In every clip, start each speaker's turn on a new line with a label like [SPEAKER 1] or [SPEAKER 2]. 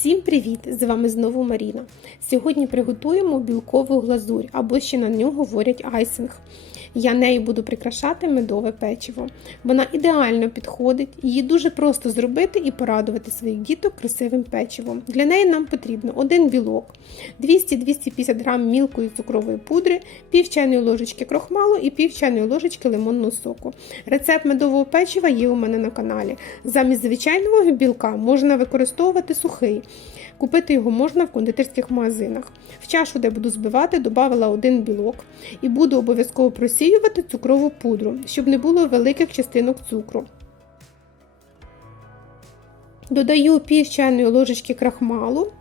[SPEAKER 1] Всім привіт! З вами знову Маріна. Сьогодні приготуємо білкову глазурь або ще на нього говорять айсинг. Я нею буду прикрашати медове печиво. Вона ідеально підходить, її дуже просто зробити і порадувати своїх діток красивим печивом. Для неї нам потрібно один білок, 200-250 г мілкої цукрової пудри, пів чайної ложечки крохмалу і пів чайної ложечки лимонного соку. Рецепт медового печива є у мене на каналі. Замість звичайного білка можна використовувати сухий. Купити його можна в кондитерських магазинах. В чашу, де буду збивати, додала один білок і буду обов'язково просіювати цукрову пудру, щоб не було великих частинок цукру. Додаю пів чайної ложечки крахмалу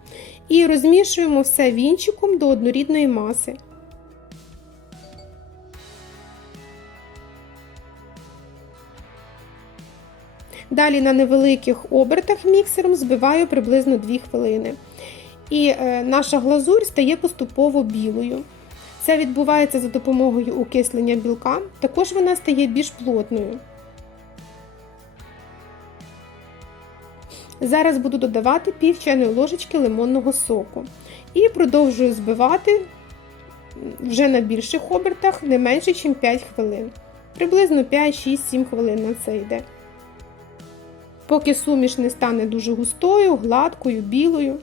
[SPEAKER 1] і розмішуємо все вінчиком до однорідної маси. Далі на невеликих обертах міксером збиваю приблизно 2 хвилини. І е, наша глазурь стає поступово білою. Це відбувається за допомогою окислення білка, також вона стає більш плотною. Зараз буду додавати пів чайної ложечки лимонного соку. І продовжую збивати вже на більших обертах не менше, ніж 5 хвилин. Приблизно 5-6-7 хвилин на це йде. Поки суміш не стане дуже густою, гладкою, білою.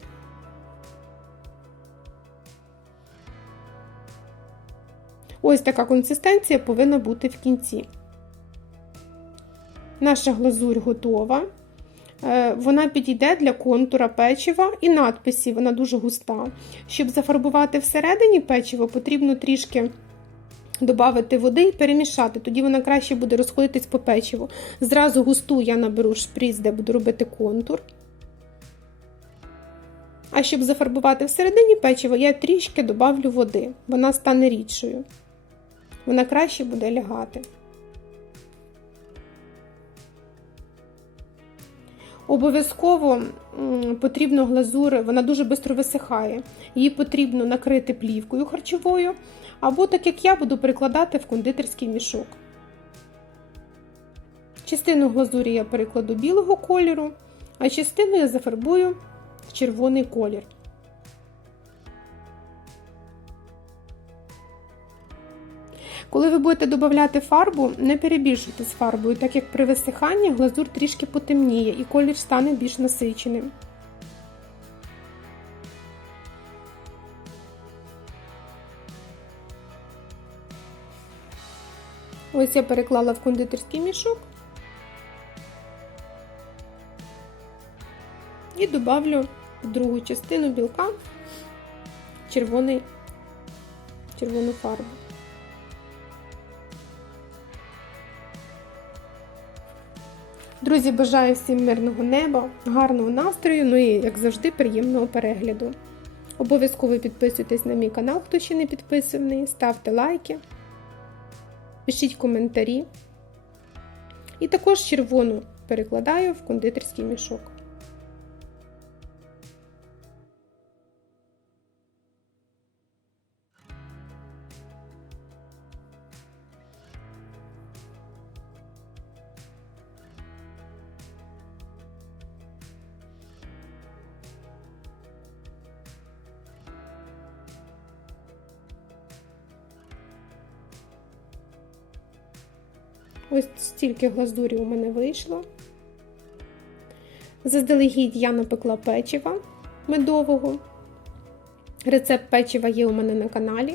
[SPEAKER 1] Ось така консистенція повинна бути в кінці. Наша глазурь готова. Е, вона підійде для контура печива і надписі, вона дуже густа. Щоб зафарбувати всередині печиво, потрібно трішки додати води і перемішати, тоді вона краще буде розходитись по печиву. Зразу густу я наберу шприц, де буду робити контур. А щоб зафарбувати всередині печива, я трішки добавлю води, вона стане рідшою. Вона краще буде лягати. Обов'язково потрібно глазур, вона дуже швидко висихає. Її потрібно накрити плівкою харчовою, або, так як я, буду перекладати в кондитерський мішок. Частину глазурі я перекладу білого кольору, а частину я зафарбую в червоний колір. Коли ви будете додати фарбу, не перебільшуйте з фарбою, так як при висиханні глазур трішки потемніє і колір стане більш насиченим. Ось я переклала в кондитерський мішок і добавлю в другу частину білка червоний, червону фарбу. Друзі, бажаю всім мирного неба, гарного настрою, ну і, як завжди, приємного перегляду. Обов'язково підписуйтесь на мій канал, хто ще не підписаний, ставте лайки, пишіть коментарі. І також червону перекладаю в кондитерський мішок. Ось стільки глазурі у мене вийшло. Заздалегідь я напекла печива медового. Рецепт печива є у мене на каналі.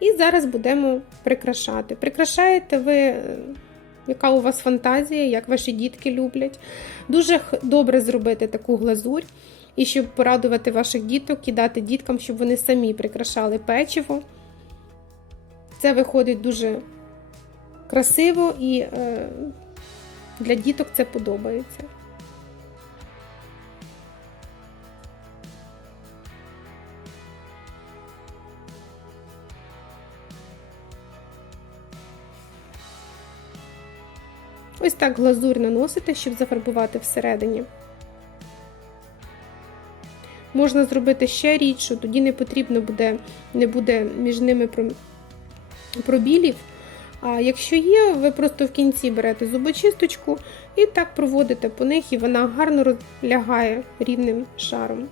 [SPEAKER 1] І зараз будемо прикрашати. Прикрашаєте ви, яка у вас фантазія, як ваші дітки люблять. Дуже добре зробити таку глазурь. І щоб порадувати ваших діток і дати діткам, щоб вони самі прикрашали печиво. Це виходить дуже красиво і е, для діток це подобається. Ось так глазурь наносите, щоб зафарбувати всередині. Можна зробити ще рідшу, тоді не потрібно буде, не буде між ними пробілів. А якщо є, ви просто в кінці берете зубочисточку і так проводите по них, і вона гарно розлягає рівним шаром.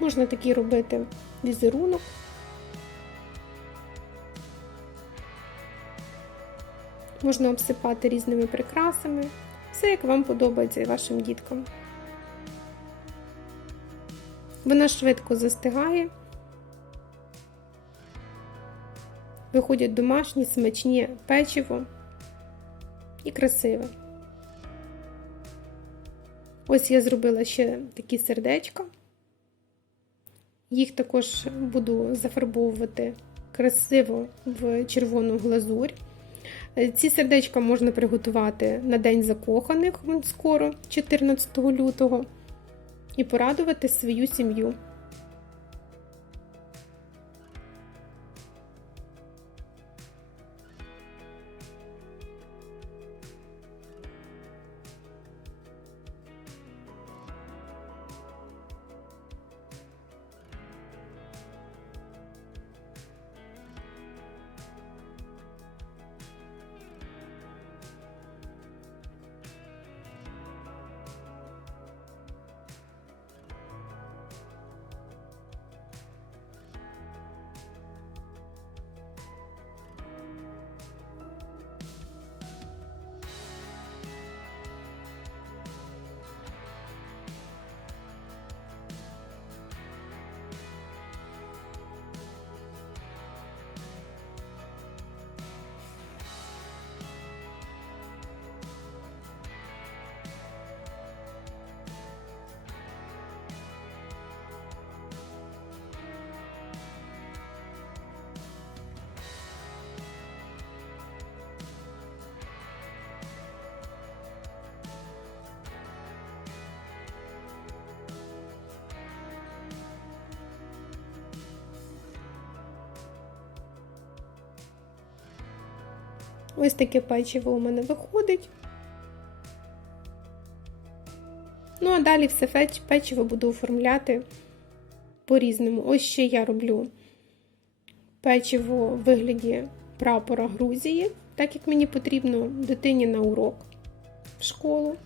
[SPEAKER 1] Можна такий робити візерунок. Можна обсипати різними прикрасами. Все, як вам подобається і вашим діткам. Вона швидко застигає. Виходять домашні, смачні печиво і красиве. Ось я зробила ще такі сердечка. Їх також буду зафарбовувати красиво в червону глазурь. Ці сердечка можна приготувати на День закоханих скоро, 14 лютого, і порадувати свою сім'ю. Ось таке печиво у мене виходить. Ну, а далі все печиво буду оформляти по-різному. Ось ще я роблю печиво в вигляді прапора Грузії, так як мені потрібно дитині на урок в школу.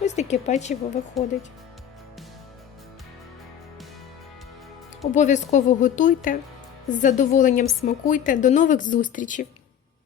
[SPEAKER 1] Ось таке печиво виходить. Обов'язково готуйте, з задоволенням смакуйте. До нових зустрічей!